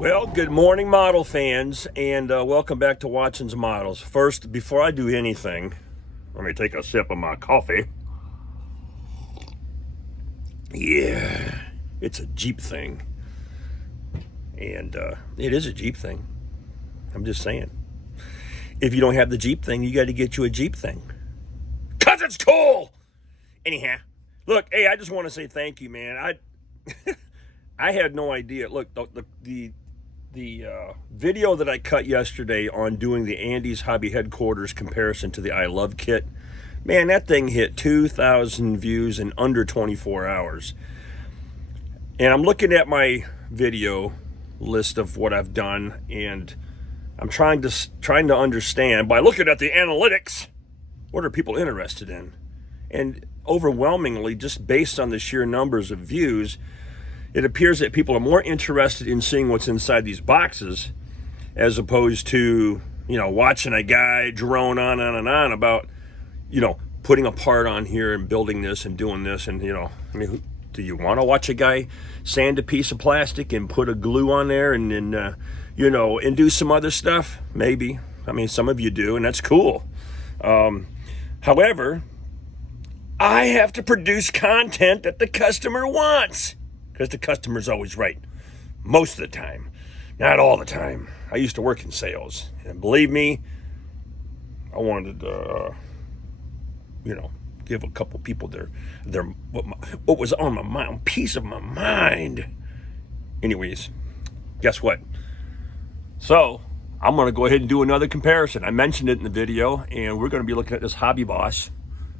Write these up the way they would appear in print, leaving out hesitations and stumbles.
Well, good morning, model fans, and welcome back to Watson's Models. First, before I do anything, let me take a sip of my coffee. Yeah, it's a Jeep thing, and it is a Jeep thing. I'm just saying. If you don't have the Jeep thing, you got to get you a Jeep thing, 'cause it's cool. Anyhow, look, hey, I just want to say thank you, man. I had no idea. Look, the video that I cut yesterday on doing the Andy's Hobby Headquarters comparison to the I Love kit, man, that thing hit 2,000 views in under 24 hours. And I'm looking at my video list of what I've done, and I'm trying to understand by looking at the analytics, what are people interested in? And overwhelmingly, just based on the sheer numbers of views, it appears that people are more interested in seeing what's inside these boxes as opposed to, watching a guy drone on and on about, putting a part on here and building this and doing this. And, do you want to watch a guy sand a piece of plastic and put a glue on there and do some other stuff? Maybe. I mean, some of you do, and that's cool. However, I have to produce content that the customer wants. Because the customer's always right. Most of the time. Not all the time. I used to work in sales. And believe me, I wanted to, give a couple people their what was on my mind, piece of my mind. Anyways, guess what? So, I'm going to go ahead and do another comparison. I mentioned it in the video, and we're going to be looking at this Hobby Boss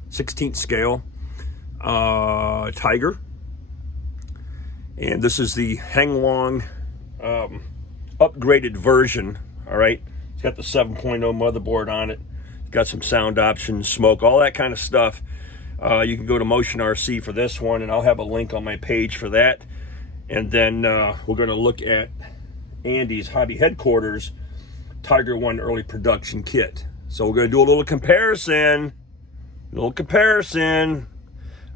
16th scale Tiger. And this is the Henglong upgraded version, all right? It's got the 7.0 motherboard on it. It's got some sound options, smoke, all that kind of stuff. You can go to Motion RC for this one, and I'll have a link on my page for that. And then we're going to look at Andy's Hobby Headquarters Tiger 1 early production kit. So we're going to do a little comparison. I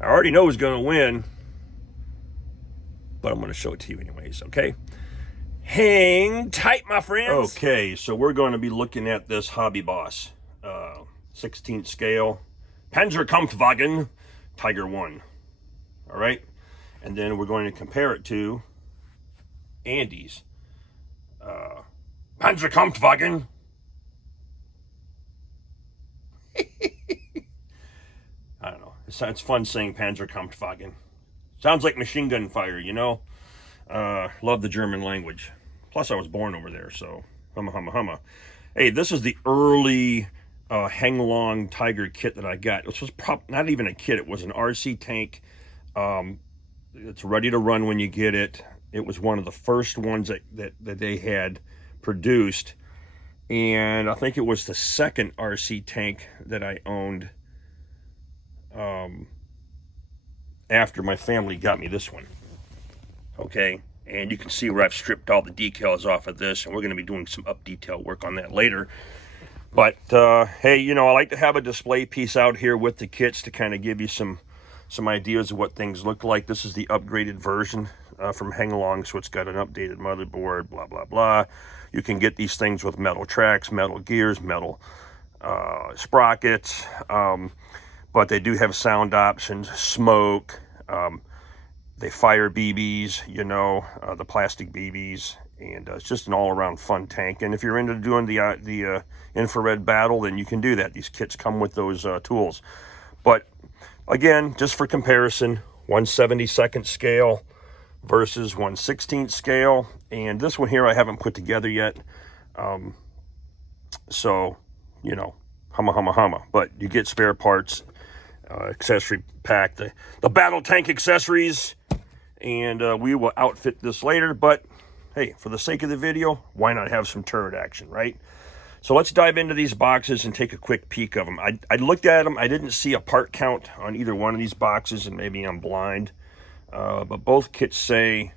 already know who's going to win, but I'm going to show it to you anyways, okay? Hang tight, my friends. Okay, so we're going to be looking at this Hobby Boss 16th scale Panzerkampfwagen Tiger 1, all right? And then we're going to compare it to Andy's Panzerkampfwagen. I don't know. It's fun saying Panzerkampfwagen. Sounds like machine gun fire, Love the German language. Plus, I was born over there, so humma. Hey, this is the early Henglong Tiger kit that I got. This was not even a kit. It was an RC tank. It's ready to run when you get it. It was one of the first ones that they had produced. And I think it was the second RC tank that I owned after my family got me this one. Okay, and you can see where I've stripped all the decals off of this, and we're going to be doing some up detail work on that later. But hey, I like to have a display piece out here with the kits to kind of give you some ideas of what things look like. This is the upgraded version from Henglong, so it's got an updated motherboard, blah blah blah. You can get these things with metal tracks, metal gears, metal sprockets, but they do have sound options, smoke. They fire BBs, the plastic BBs, and it's just an all-around fun tank. And if you're into doing the infrared battle, then you can do that. These kits come with those tools. But again, just for comparison, 1/72nd scale versus 1/16th scale, and this one here I haven't put together yet. So, humma. But you get spare parts. Accessory pack, the battle tank accessories, and we will outfit this later. But hey, for the sake of the video, why not have some turret action, right? So let's dive into these boxes and take a quick peek of them. I looked at them. I didn't see a part count on either one of these boxes, and maybe I'm blind, but both kits say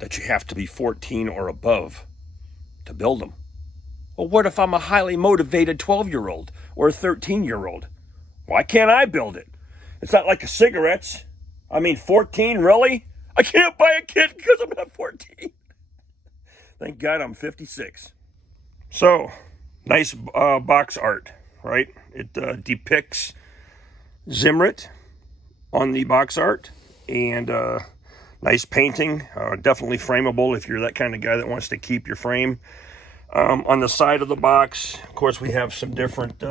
that you have to be 14 or above to build them. Well, what if I'm a highly motivated 12-year-old or a 13-year-old? Why can't I build it? It's not like a cigarettes. 14, really? I can't buy a kit because I'm not 14. Thank God I'm 56. So, nice box art, right? It depicts Zimrit on the box art, and nice painting. Definitely frameable if you're that kind of guy that wants to keep your frame. On the side of the box, of course, we have some different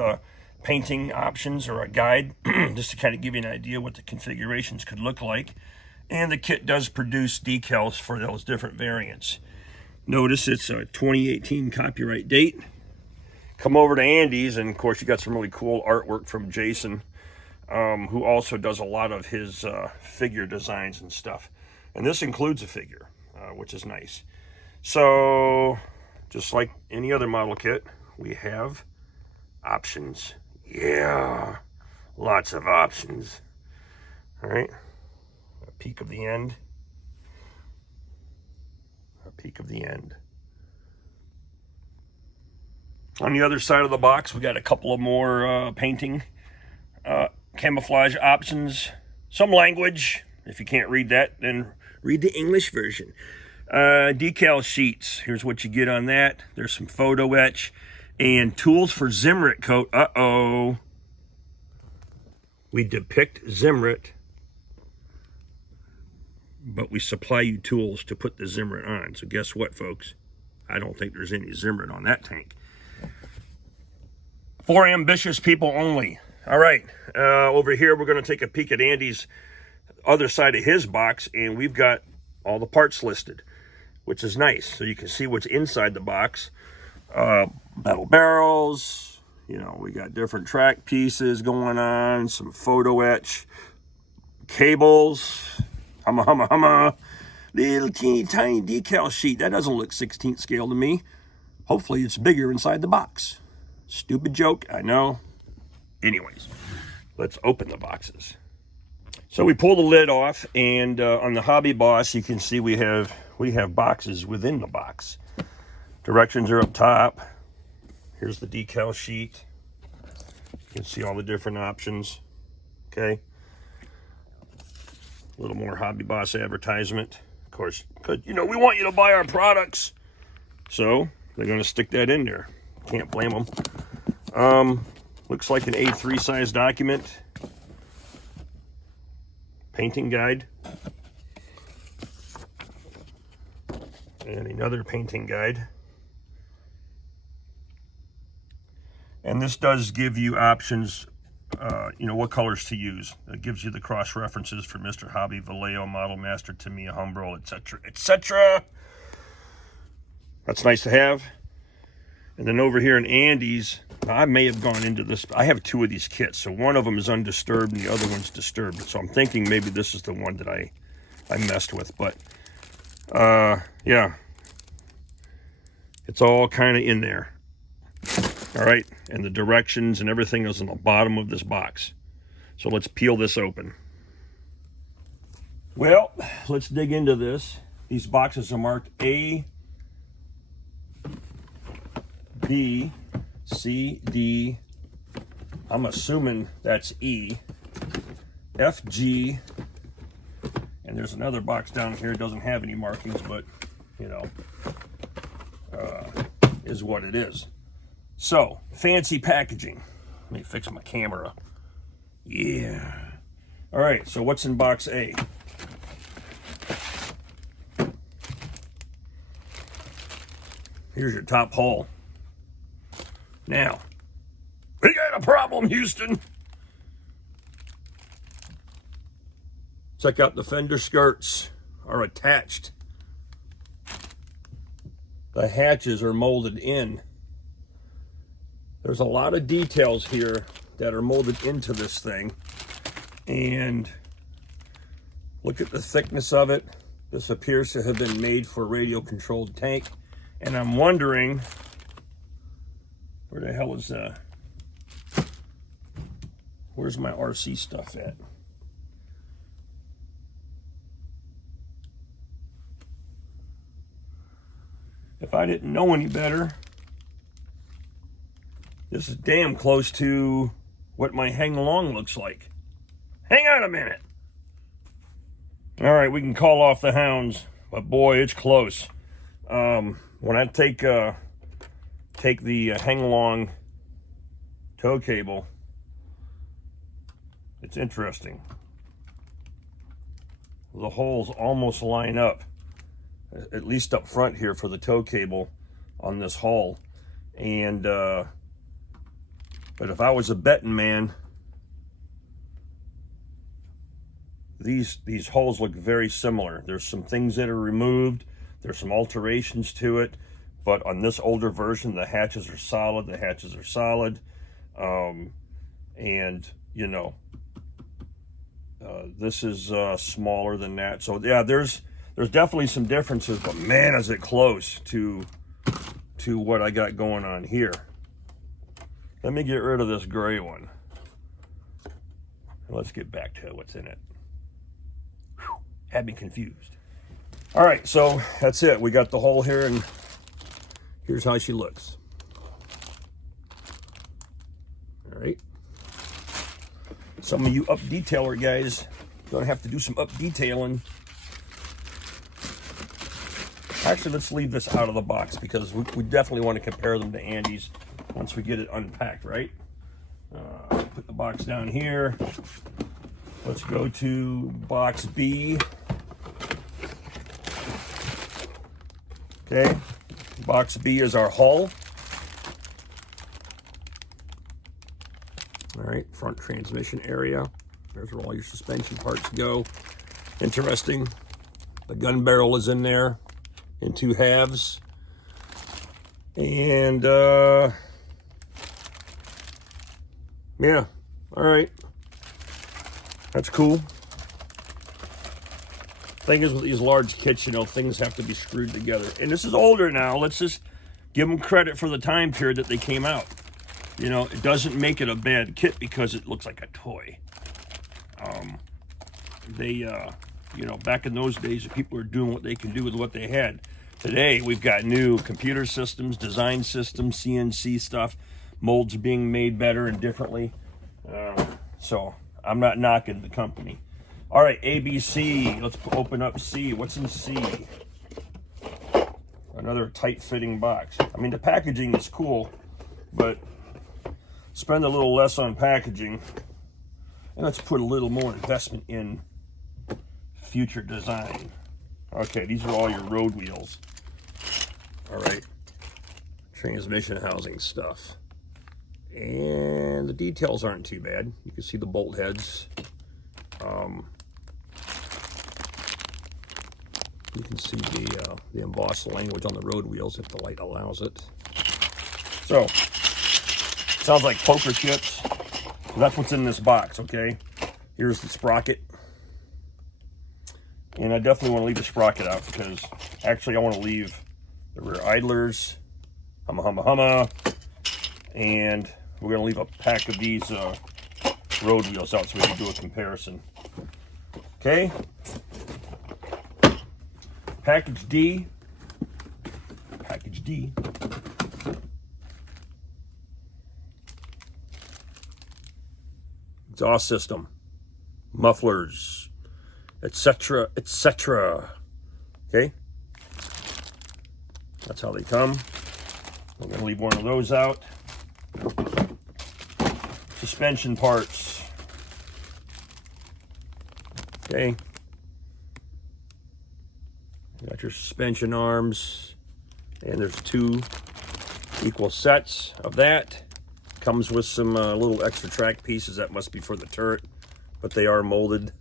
painting options or a guide just to kind of give you an idea what the configurations could look like. And the kit does produce decals for those different variants. Notice it's a 2018 copyright date. Come over to Andy's, and of course you got some really cool artwork from Jason, who also does a lot of his figure designs and stuff. And this includes a figure, which is nice. So, just like any other model kit, we have options. Yeah, lots of options. All right, a peek of the end. A peek of the end. On the other side of the box, we got a couple of more painting camouflage options. Some language. If you can't read that, then read the English version. Decal sheets. Here's what you get on that. There's some photo etch. And tools for Zimrit coat. Uh-oh. We depict Zimrit, but we supply you tools to put the Zimrit on. So guess what, folks? I don't think there's any Zimrit on that tank. For ambitious people only. All right, over here we're going to take a peek at Andy's other side of his box, and we've got all the parts listed, which is nice. So you can see what's inside the box. Metal barrels, you know, we got different track pieces going on, some photo etch, cables, humma, little teeny tiny decal sheet. That doesn't look 16th scale to me. Hopefully it's bigger inside the box. Stupid joke, I know. Anyways, let's open the boxes. So we pull the lid off, and on the Hobby Boss, you can see we have boxes within the box. Directions are up top. Here's the decal sheet. You can see all the different options. Okay. A little more Hobby Boss advertisement. Of course, because, you know, we want you to buy our products. So they're going to stick that in there. Can't blame them. Looks like an A3 size document. Painting guide. And another painting guide. And this does give you options, you know, what colors to use. It gives you the cross references for Mr. Hobby, Vallejo, Model Master, Tamiya, Humbrol, etc., etc. That's nice to have. And then over here in Andy's, I may have gone into this. I have two of these kits, so one of them is undisturbed and the other one's disturbed. So I'm thinking maybe this is the one that I messed with. But yeah, it's all kind of in there. All right, and the directions and everything is on the bottom of this box. So let's peel this open. Well, let's dig into this. These boxes are marked A, B, C, D, I'm assuming that's E, F, G, and there's another box down here. It doesn't have any markings, but, you know, is what it is. So, fancy packaging. Let me fix my camera. Yeah. All right, so what's in box A? Here's your top hole. Now, we got a problem, Houston. Check out the fender skirts are attached. The hatches are molded in. There's a lot of details here that are molded into this thing. And look at the thickness of it. This appears to have been made for a radio-controlled tank. And I'm wondering, where the hell is where's my RC stuff at? If I didn't know any better, this is damn close to what my hang along looks like. Hang on a minute. All right, we can call off the hounds, but boy, it's close. when I take the hang-along tow cable, it's interesting. The holes almost line up, at least up front here for the tow cable on this hull. And but if I was a betting man, these holes look very similar. There's some things that are removed, there's some alterations to it, but on this older version, the hatches are solid. And you know, this is smaller than that. So yeah, there's definitely some differences, but man, is it close to what I got going on here. Let me get rid of this gray one. Let's get back to what's in it. Whew, had me confused. All right, so that's it. We got the hole here, and here's how she looks. All right. Some of you up detailer guys gonna have to do some up detailing. Actually, let's leave this out of the box because we definitely want to compare them to Andy's once we get it unpacked, right? Put the box down here. Let's go to box B. Okay, box B is our hull. All right, front transmission area. There's where all your suspension parts go. Interesting. The gun barrel is in there in 2 halves. And yeah, all right. That's cool. Thing is with these large kits, you know, things have to be screwed together. And this is older now. Let's just give them credit for the time period that they came out. You know, it doesn't make it a bad kit because it looks like a toy. You know, back in those days, people were doing what they can do with what they had. Today, we've got new computer systems, design systems, CNC stuff, molds being made better and differently. So I'm not knocking the company. All right, ABC. Let's open up C. What's in C? Another tight-fitting box. I mean, the packaging is cool, but spend a little less on packaging, and let's put a little more investment in future design. Okay, these are all your road wheels. All right, transmission housing stuff. And the details aren't too bad. You can see the bolt heads. You can see the embossed language on the road wheels if the light allows it. So, sounds like poker chips. So that's what's in this box, okay? Here's the sprocket. And I definitely want to leave the sprocket out because actually I want to leave the rear idlers, humma, and we're going to leave a pack of these road wheels out so we can do a comparison. Okay? Package D. Package D. Exhaust system, mufflers, etc., etc. Okay? That's how they come. I'm going to leave one of those out. Suspension parts. Okay. You got your suspension arms, and there's 2 equal sets of that. Comes with some little extra track pieces that must be for the turret, but they are molded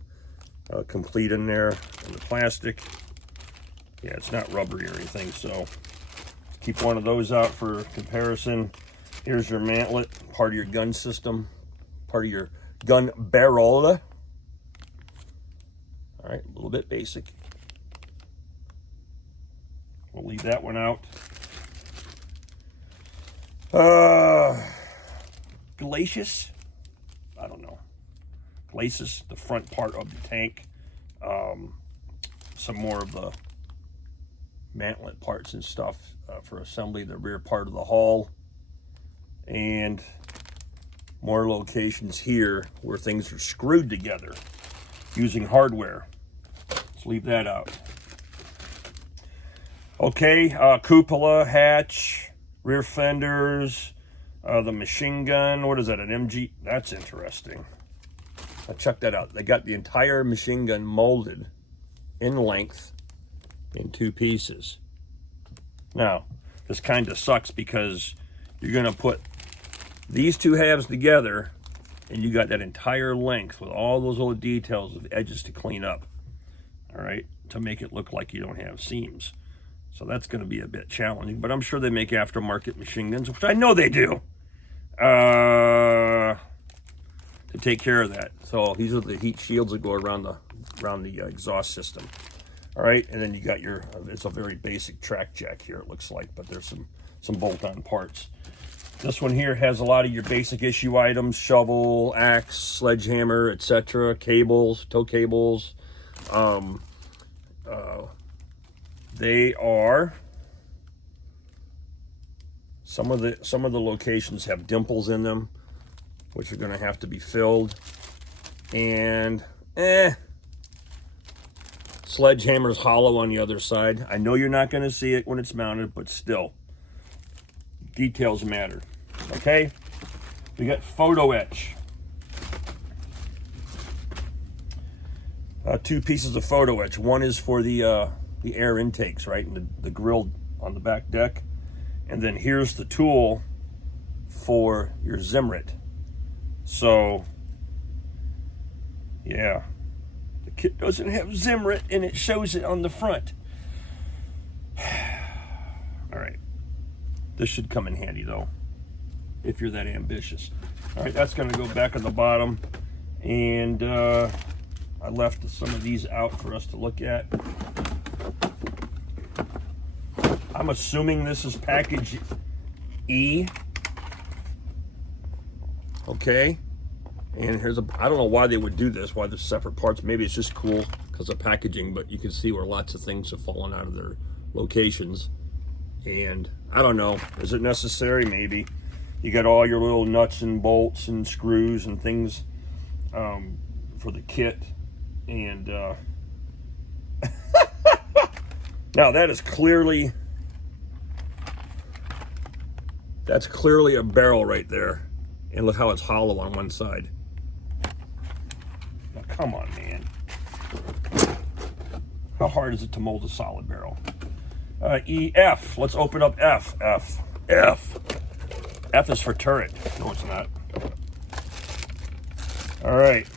complete in there. And the plastic, yeah, it's not rubbery or anything, so keep one of those out for comparison. Here's your mantlet, part of your gun system, part of your gun barrel. All right, a little bit basic. We'll leave that one out. Glacis, I don't know. Glacis, the front part of the tank. Some more of the mantlet parts and stuff for assembly, the rear part of the hull. And more locations here where things are screwed together using hardware. Let's leave that out. Okay, cupola, hatch, rear fenders, the machine gun. What is that, an MG? That's interesting. Check that out. They got the entire machine gun molded in length in 2 pieces. Now, this kind of sucks because you're going to put these 2 halves together and you got that entire length with all those little details of edges to clean up, all right, to make it look like you don't have seams. So that's going to be a bit challenging, but I'm sure they make aftermarket machine guns, which I know they do, to take care of that. So these are the heat shields that go around the exhaust system. All right, and then you got your, it's a very basic track jack here, it looks like, but there's some bolt-on parts. This one here has a lot of your basic issue items: shovel, axe, sledgehammer, etc., cables, tow cables. They are, some of the locations have dimples in them, which are going to have to be filled. And sledgehammer's hollow on the other side. I know you're not going to see it when it's mounted, but still, details matter. Okay, we got photo etch. 2 pieces of photo etch. One is for the air intakes, right, and the grill on the back deck. And then here's the tool for your Zimrit. So, yeah, the kit doesn't have Zimrit, and it shows it on the front. All right, this should come in handy though, if you're that ambitious. All right, that's gonna go back on the bottom, and I left some of these out for us to look at. I'm assuming this is package E. Okay. And here's I don't know why they would do this, why there's separate parts. Maybe it's just cool because of packaging, but you can see where lots of things have fallen out of their locations. And I don't know, is it necessary? Maybe. You got all your little nuts and bolts and screws and things for the kit. And now that is clearly, that's clearly a barrel right there. And look how it's hollow on one side. Now, come on, man. How hard is it to mold a solid barrel? EF. Let's open up F. F is for turret. No, it's not. All right.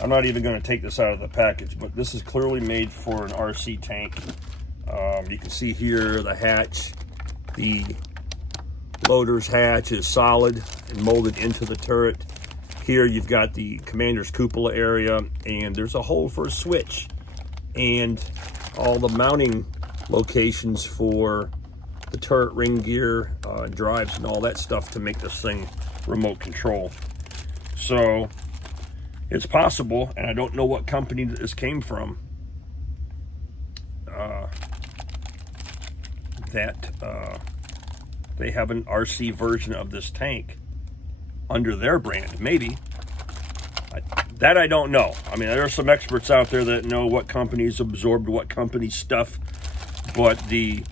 I'm not even going to take this out of the package, but this is clearly made for an RC tank. You can see here the hatch. The loader's hatch is solid and molded into the turret. Here you've got the commander's cupola area, and there's a hole for a switch. And all the mounting locations for the turret ring gear, drives, and all that stuff to make this thing remote control. So it's possible, and I don't know what company this came from, that they have an RC version of this tank under their brand. Maybe. That I don't know. I mean, there are some experts out there that know what companies absorbed what company's stuff, but the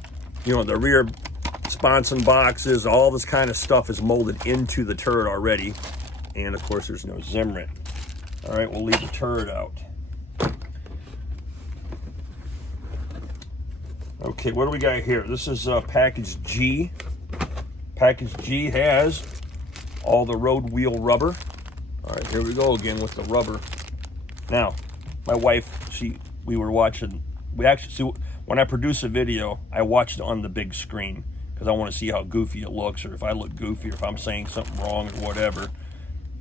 rear sponson boxes, all this kind of stuff is molded into the turret already. And of course, there's no Zimrit. All right, we'll leave the turret out. Okay, what do we got here? This is package G. Package G has all the road wheel rubber. All right, here we go again with the rubber. Now, my wife, we were watching, when I produce a video, I watch it on the big screen because I want to see how goofy it looks, or if I look goofy, or if I'm saying something wrong or whatever.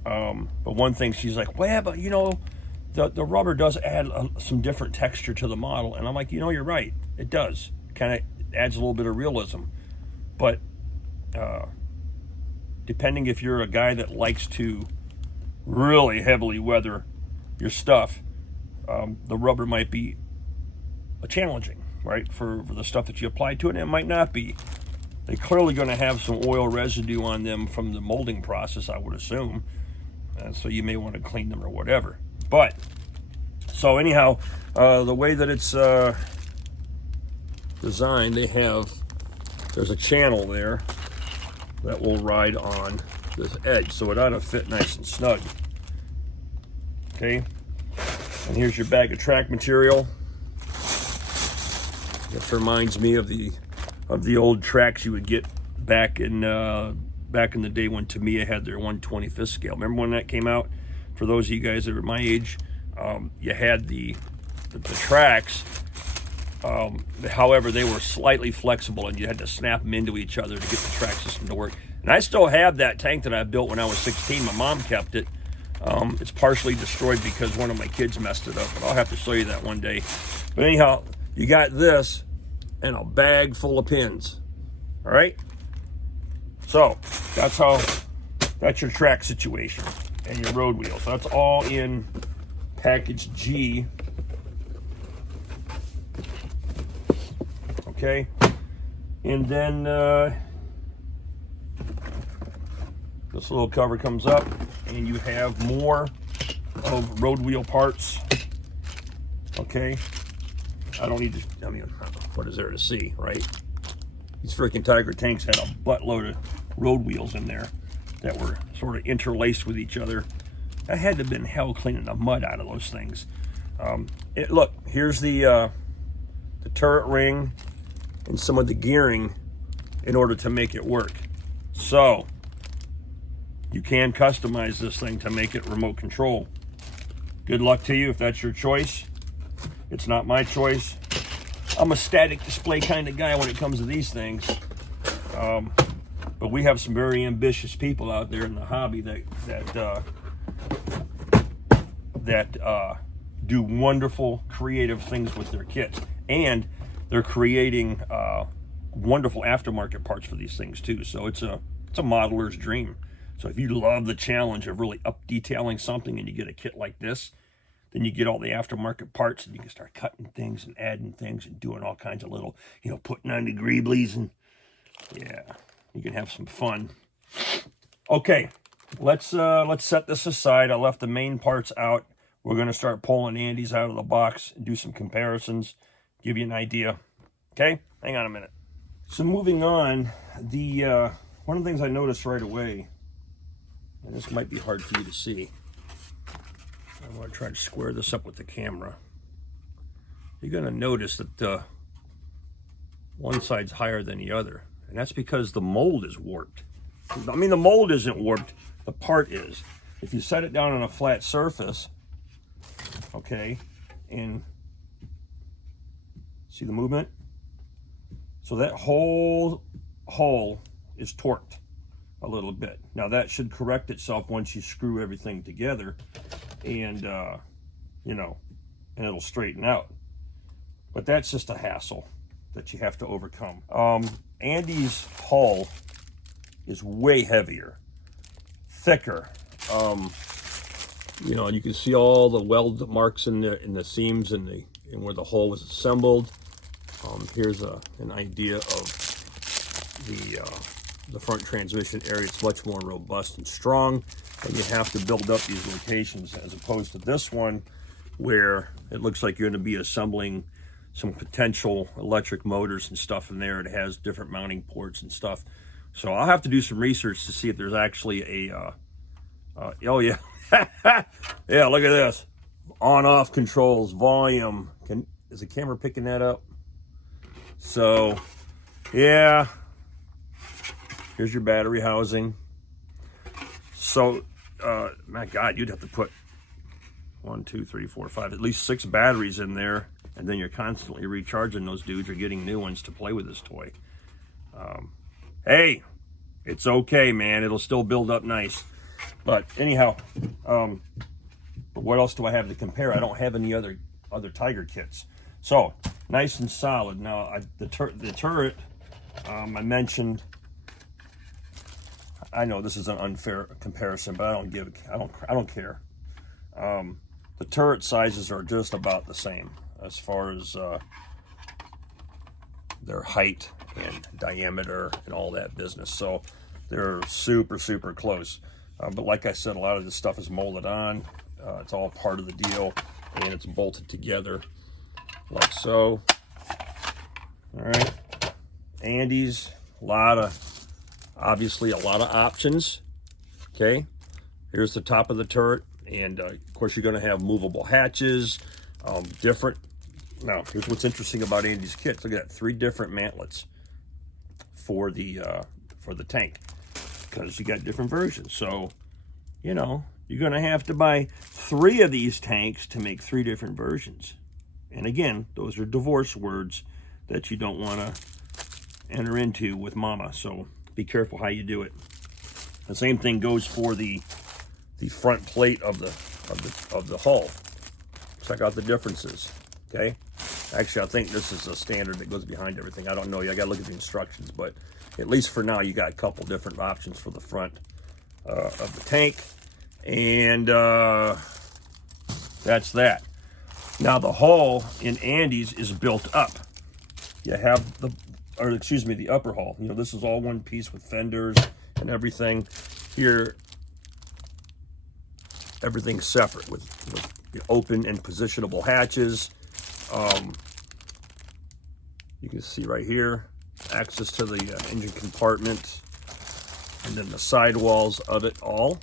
But one thing, she's like, well, but the rubber does add some different texture to the model. And I'm like, you're right. It does. It kind of adds a little bit of realism. But depending if you're a guy that likes to really heavily weather your stuff, the rubber might be challenging, right? For the stuff that you apply to it, and it might not be. They're clearly going to have some oil residue on them from the molding process, I would assume. So you may want to clean them or whatever. But, so anyhow, the way that it's design, there's a channel there that will ride on this edge, so it ought to fit nice and snug. Okay, and here's your bag of track material. This reminds me of the old tracks you would get back in the day when Tamiya had their 1/25th scale. Remember when that came out? For those of you guys that are my age, you had the tracks. However, they were slightly flexible, and you had to snap them into each other to get the track system to work. And I still have that tank that I built when I was 16. My mom kept it. It's partially destroyed because one of my kids messed it up, but I'll have to show you that one day. But anyhow, you got this and a bag full of pins. All right? So that's your track situation and your road wheels. That's all in package G. Okay, and then this little cover comes up, and you have more of road wheel parts. Okay, I don't need to, I mean, what is there to see, right? These freaking Tiger tanks had a buttload of road wheels in there that were sort of interlaced with each other. I had to have been hell cleaning the mud out of those things. Look, here's the turret ring and some of the gearing in order to make it work. So you can customize this thing to make it remote control. Good luck to you if that's your choice. It's not my choice. I'm a static display kind of guy when it comes to these things. But we have some very ambitious people out there in the hobby that do wonderful creative things with their kits, and they're creating wonderful aftermarket parts for these things too. So it's a modeler's dream. So if you love the challenge of really up detailing something and you get a kit like this, then you get all the aftermarket parts and you can start cutting things and adding things and doing all kinds of little, putting on the greeblies, and yeah, you can have some fun. Okay, let's set this aside. I left the main parts out. We're going to start pulling Andes out of the box and do some comparisons, give you an idea. Okay, hang on a minute. So moving on, one of the things I noticed right away, and this might be hard for you to see. I'm going to try to square this up with the camera. You're going to notice that one side's higher than the other, and that's because the mold is warped. I mean, the mold isn't warped, the part is. If you set it down on a flat surface, okay, and see the movement? So that whole hole is torqued a little bit. Now that should correct itself once you screw everything together, and and it'll straighten out. But that's just a hassle that you have to overcome. Andy's hull is way heavier, thicker. You can see all the weld marks in the seams and where the hull was assembled. Here's an idea of the front transmission area. It's much more robust and strong, and you have to build up these locations as opposed to this one where it looks like you're going to be assembling some potential electric motors and stuff in there. It has different mounting ports and stuff. So I'll have to do some research to see if there's actually oh yeah. Yeah, look at this. On-off controls, volume. Is the camera picking that up? So, yeah. Here's your battery housing. So, my God, you'd have to put 1, 2, 3, 4, 5, at least 6 batteries in there, and then you're constantly recharging those dudes or getting new ones to play with this toy. Hey, it's okay, man. It'll still build up nice. But anyhow, what else do I have to compare? I don't have any other Tiger kits. So, nice and solid. Now, the turret, I mentioned, I know this is an unfair comparison, but I don't care. The turret sizes are just about the same as far as their height and diameter and all that business. So they're super, super close. But like I said, a lot of this stuff is molded on. It's all part of the deal, and it's bolted together like so. All right. Andes, obviously a lot of options. Okay. Here's the top of the turret. And of course, you're going to have movable hatches, different. Now, here's what's interesting about Andes kits. Look at that, 3 different mantlets for the tank, because you got different versions. So, you know, you're going to have to buy 3 of these tanks to make 3 different versions. And again, those are divorce words that you don't want to enter into with mama. So be careful how you do it. The same thing goes for the front plate of the hull. Check out the differences. Okay. Actually, I think this is a standard that goes behind everything. I don't know. I got to look at the instructions, but at least for now, you got a couple different options for the front of the tank. And that's that. Now, the hull in Andes is built up. You have the upper hull. You know, this is all one piece with fenders and everything. Here, everything's separate with the open and positionable hatches. You can see right here, access to the engine compartment, and then the sidewalls of it all.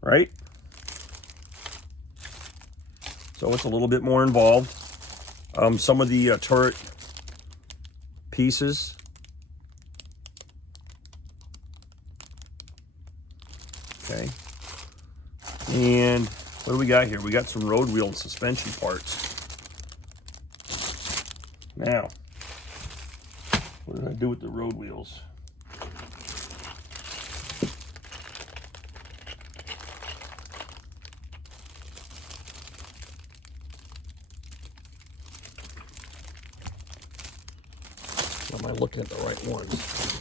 Right? So it's a little bit more involved. Some of the turret pieces. Okay. And what do we got here? We got some road wheel and suspension parts. Now, what did I do with the road wheels? Am I looking at the right ones?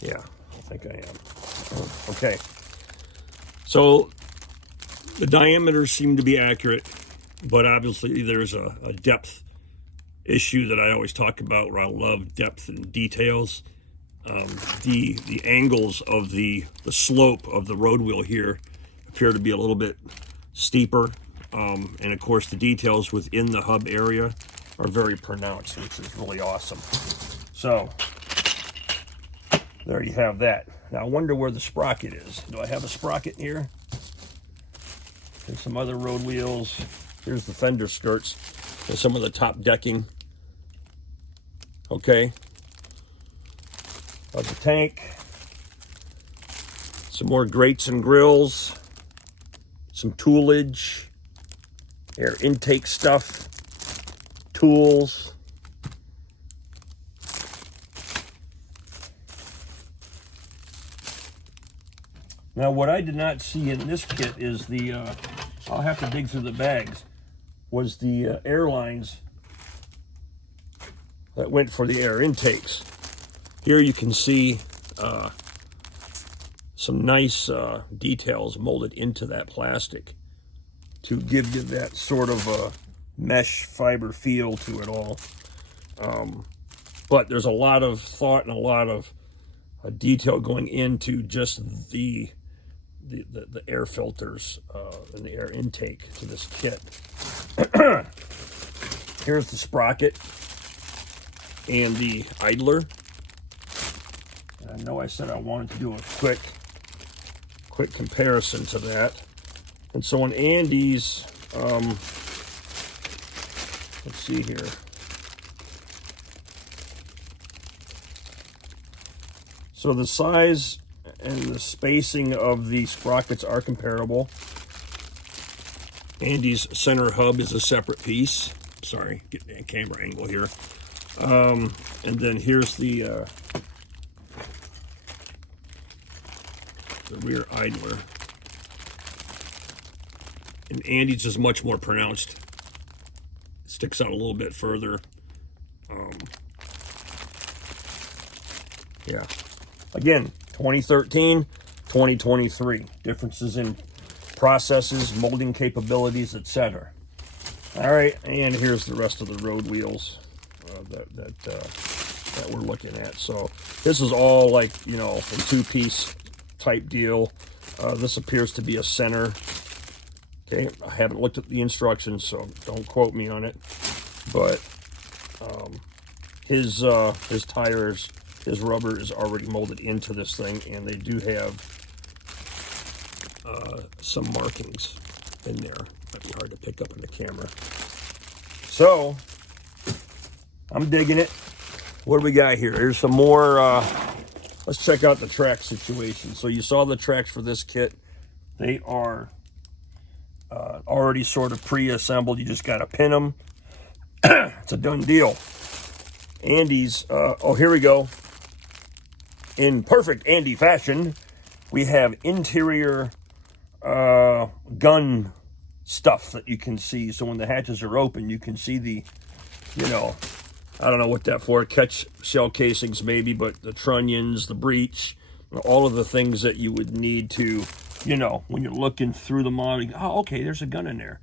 Yeah, I think I am. Okay. So the diameters seem to be accurate, but obviously there's a depth issue that I always talk about, where I love depth and details. The angles of the slope of the road wheel here appear to be a little bit steeper. And of course the details within the hub area are very pronounced, which is really awesome. So there you have that. Now I wonder where the sprocket is. Do I have a sprocket here? There's some other road wheels. Here's the fender skirts and some of the top decking. Okay. Of the tank. Some more grates and grills. Some toolage. Air intake stuff. Tools. Now, what I did not see in this kit is the, I'll have to dig through the bags, was the airlines that went for the air intakes. Here you can see some nice details molded into that plastic to give you that sort of mesh fiber feel to it all. But there's a lot of thought and a lot of detail going into just the air filters and the air intake to this kit. Here's the sprocket and the idler. I know I said I wanted to do a quick comparison to that. And so on Andes, let's see here. So the size and the spacing of the sprockets are comparable. Andes center hub is a separate piece. Sorry, getting a camera angle here. And then here's the rear idler. And Andes is much more pronounced. It sticks out a little bit further. Yeah. Again, 2013, 2023. Differences in processes, molding capabilities, etc. All right, and here's the rest of the road wheels that we're looking at. So this is all like, you know, a two-piece type deal. This appears to be a center. Okay, I haven't looked at the instructions, so don't quote me on it. but his tires, his rubber is already molded into this thing, and they do have some markings in there. Might be hard to pick up in the camera. So I'm digging it. What do we got here? Here's some more. Let's check out the track situation. So you saw the tracks for this kit. They are already sort of pre-assembled. You just got to pin them. It's a done deal. Andy's, oh, here we go. In perfect Andy fashion, we have interior gun stuff that you can see. So when the hatches are open, you can see the, you know, I don't know what that for, catch shell casings maybe, but the trunnions, the breech, all of the things that you would need to, you know, when you're looking through the model, oh, okay, there's a gun in there.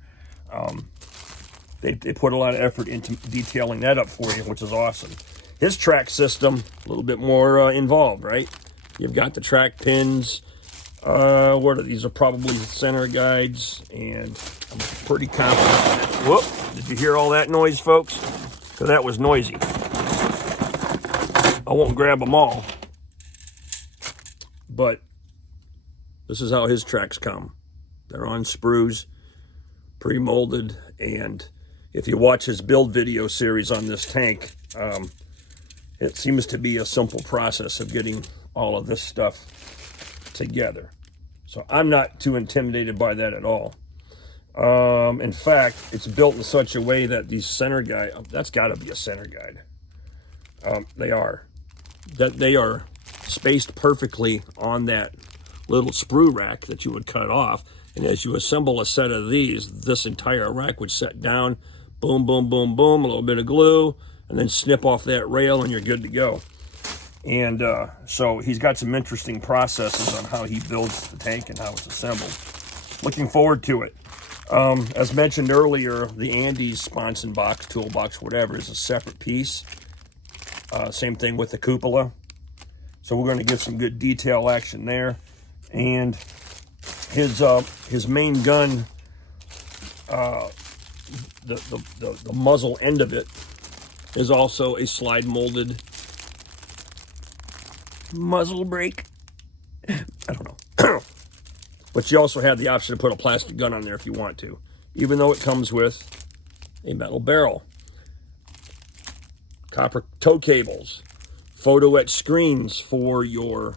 They put a lot of effort into detailing that up for you, which is awesome. His track system, a little bit more involved, right? You've got the track pins. What are these? Are probably center guides, and I'm pretty confident. Whoop! Did you hear all that noise, folks? Because that was noisy. I won't grab them all, but this is how his tracks come. They're on sprues, pre-molded, and if you watch his build video series on this tank, it seems to be a simple process of getting all of this stuff together. So I'm not too intimidated by that at all. In fact, it's built in such a way that these center guide, that's got to be a center guide. They are spaced perfectly on that little sprue rack that you would cut off. And as you assemble a set of these, this entire rack would set down, boom, boom, boom, boom, a little bit of glue, and then snip off that rail and you're good to go. And so he's got some interesting processes on how he builds the tank and how it's assembled. Looking forward to it. As mentioned earlier, the Andy's sponson box, toolbox, whatever, is a separate piece. Same thing with the cupola. So we're going to get some good detail action there. And his main gun, the muzzle end of it, is also a slide molded muzzle brake. I don't know. But you also have the option to put a plastic gun on there if you want to, even though it comes with a metal barrel. Copper tow cables, photo etch screens for your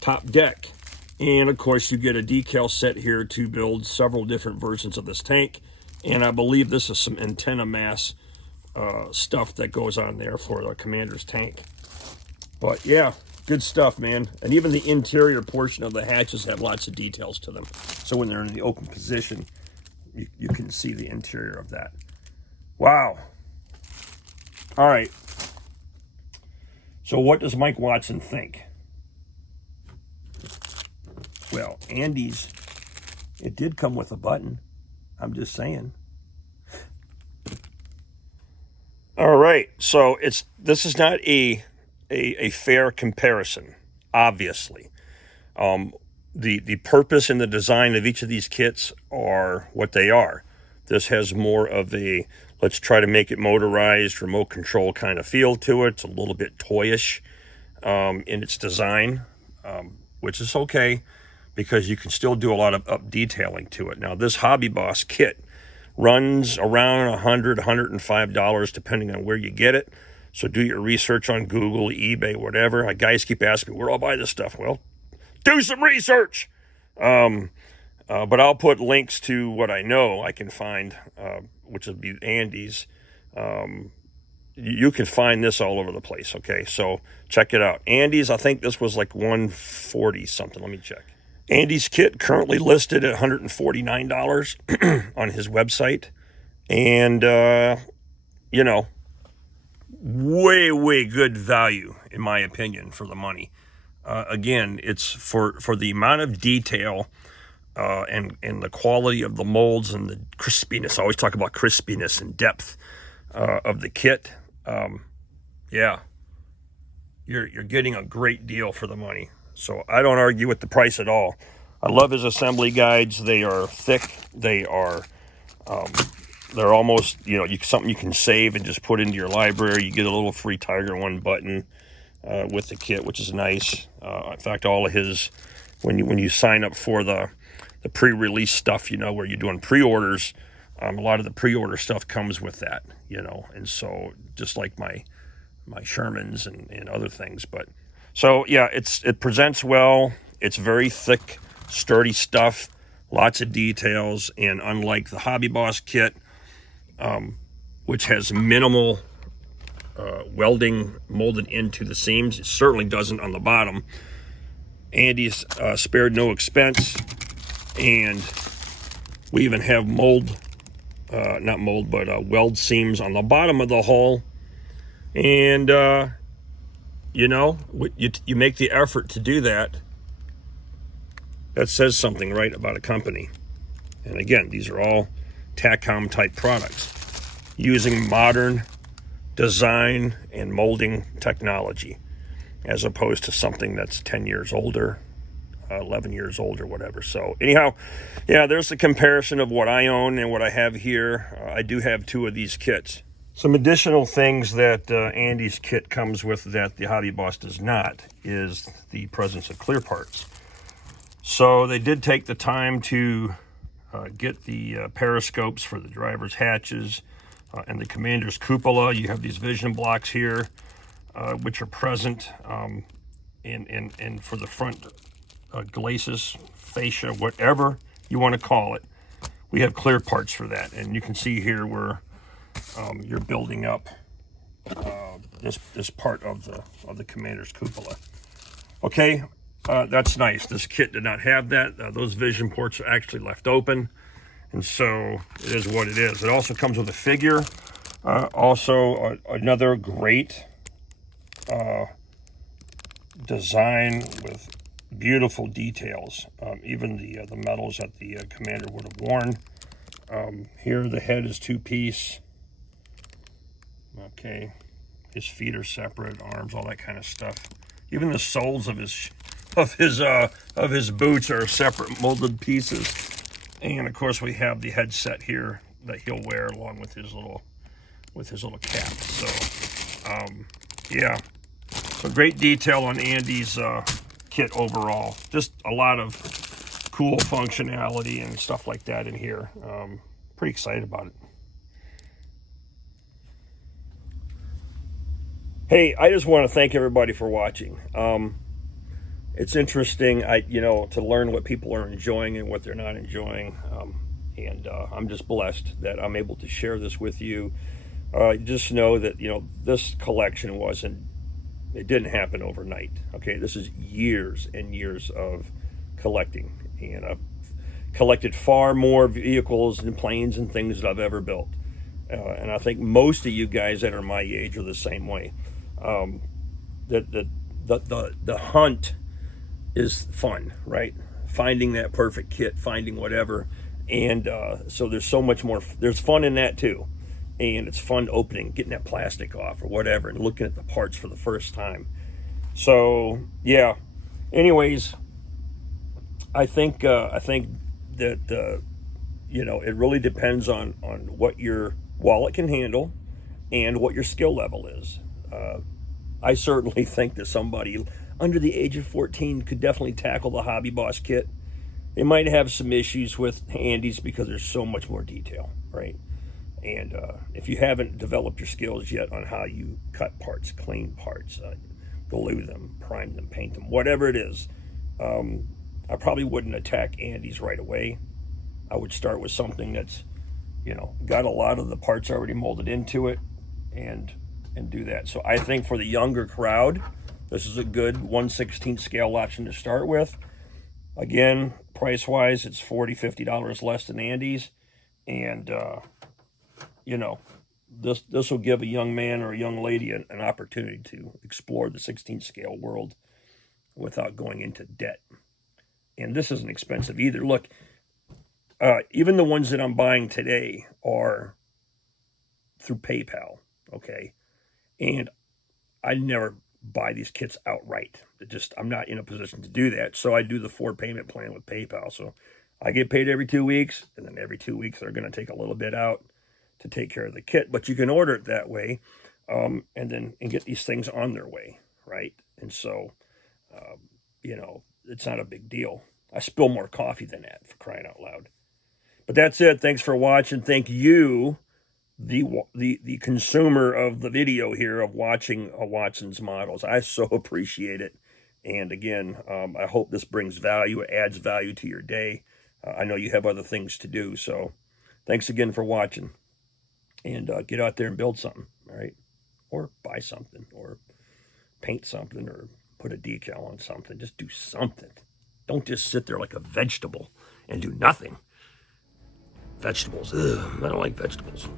top deck. And of course you get a decal set here to build several different versions of this tank. And I believe this is some antenna mass stuff that goes on there for the Commander's tank. But yeah, good stuff, man. And even the interior portion of the hatches have lots of details to them. So when they're in the open position, you can see the interior of that. Wow. All right. So what does Mike Watson think? Well, Andy's, it did come with a button. I'm just saying. All right. So this is not a fair comparison, obviously. The purpose and the design of each of these kits are what they are. This has more of a, let's try to make it motorized, remote control kind of feel to it. It's a little bit toyish in its design, which is okay because you can still do a lot of up detailing to it. Now, this Hobby Boss kit runs around $100, $105, depending on where you get it. So do your research on Google, eBay, whatever. Guys keep asking me, where do I buy this stuff? Well, do some research. But I'll put links to what I know I can find, which would be Andy's. You can find this all over the place, okay? So check it out. Andy's, I think this was like $140 something. Let me check. Andy's kit currently listed at $149 on his website. And, you know, way good value, in my opinion, for the money. Again, it's for the amount of detail and the quality of the molds and the crispiness. I always talk about crispiness and depth of the kit. Yeah, you're getting a great deal for the money. So I don't argue with the price at all. I love his assembly guides. They are thick. They are they're almost, you know, something you can save and just put into your library. You get a little free Tiger One button with the kit, which is nice. In fact, all of his, when you sign up for the pre-release stuff, you know, where you're doing pre-orders, a lot of the pre-order stuff comes with that, you know, and so just like my Shermans and other things. But so yeah, it presents well. It's very thick, sturdy stuff, lots of details, and unlike the Hobby Boss kit, which has minimal welding molded into the seams, it certainly doesn't on the bottom. Andy's spared no expense, and we even have weld seams on the bottom of the hull. And you know, you make the effort to do that. That says something, right, about a company. And again, these are all TACCOM type products using modern design and molding technology, as opposed to something that's 10 years older, 11 years old or whatever. So anyhow, yeah, there's the comparison of what I own and what I have here. I do have 2 of these kits. Some additional things that Andy's kit comes with that the Hobby Boss does not is the presence of clear parts. So they did take the time to get the periscopes for the driver's hatches and the commander's cupola. You have these vision blocks here, which are present and for the front glacis, fascia, whatever you want to call it. We have clear parts for that, and you can see here where you're building up this part of the commander's cupola. Okay, that's nice. This kit did not have that. Those vision ports are actually left open, and so it is what it is. It also comes with a figure. Also, another great design with beautiful details. Even the medals that the commander would have worn. Here the head is 2-piece. Okay, his feet are separate, arms, all that kind of stuff. Even the soles of his boots are separate molded pieces. And of course, we have the headset here that he'll wear along with his little cap. So, yeah, so great detail on Andy's kit overall. Just a lot of cool functionality and stuff like that in here. Pretty excited about it. Hey, I just want to thank everybody for watching. It's interesting, to learn what people are enjoying and what they're not enjoying. And I'm just blessed that I'm able to share this with you. Just know that, this collection it didn't happen overnight. Okay, this is years and years of collecting. And I've collected far more vehicles and planes and things that I've ever built. And I think most of you guys that are my age are the same way. The hunt is fun, right? Finding that perfect kit, finding whatever. And so there's so much more, there's fun in that too. And it's fun opening, getting that plastic off or whatever, and looking at the parts for the first time. So yeah, anyways, I think that, it really depends on what your wallet can handle and what your skill level is. I certainly think that somebody under the age of 14 could definitely tackle the Hobby Boss kit. They might have some issues with Andy's because there's so much more detail, right? And if you haven't developed your skills yet on how you cut parts, clean parts, glue them, prime them, paint them, whatever it is, I probably wouldn't attack Andy's right away. I would start with something that's, got a lot of the parts already molded into it and do that. So I think for the younger crowd, this is a good 1/16 scale option to start with. Again, price-wise, it's $40, $50 less than Andy's. And, this will give a young man or a young lady an opportunity to explore the 16 scale world without going into debt. And this isn't expensive either. Look, even the ones that I'm buying today are through PayPal, okay? And I never buy these kits outright. I'm not in a position to do that. So I do the 4 payment plan with PayPal. So I get paid every 2 weeks, and then every 2 weeks they're going to take a little bit out. to take care of the kit, but you can order it that way, and get these things on their way, right? And so, you know, it's not a big deal. I spill more coffee than that, for crying out loud. But that's it. Thanks for watching. Thank you, the consumer of the video here, of watching Watson's Models. I so appreciate it. And again, I hope this brings value, adds value to your day. I know you have other things to do, so thanks again for watching. And get out there and build something, all right? Or buy something, or paint something, or put a decal on something. Just do something. Don't just sit there like a vegetable and do nothing. Vegetables, ugh, I don't like vegetables.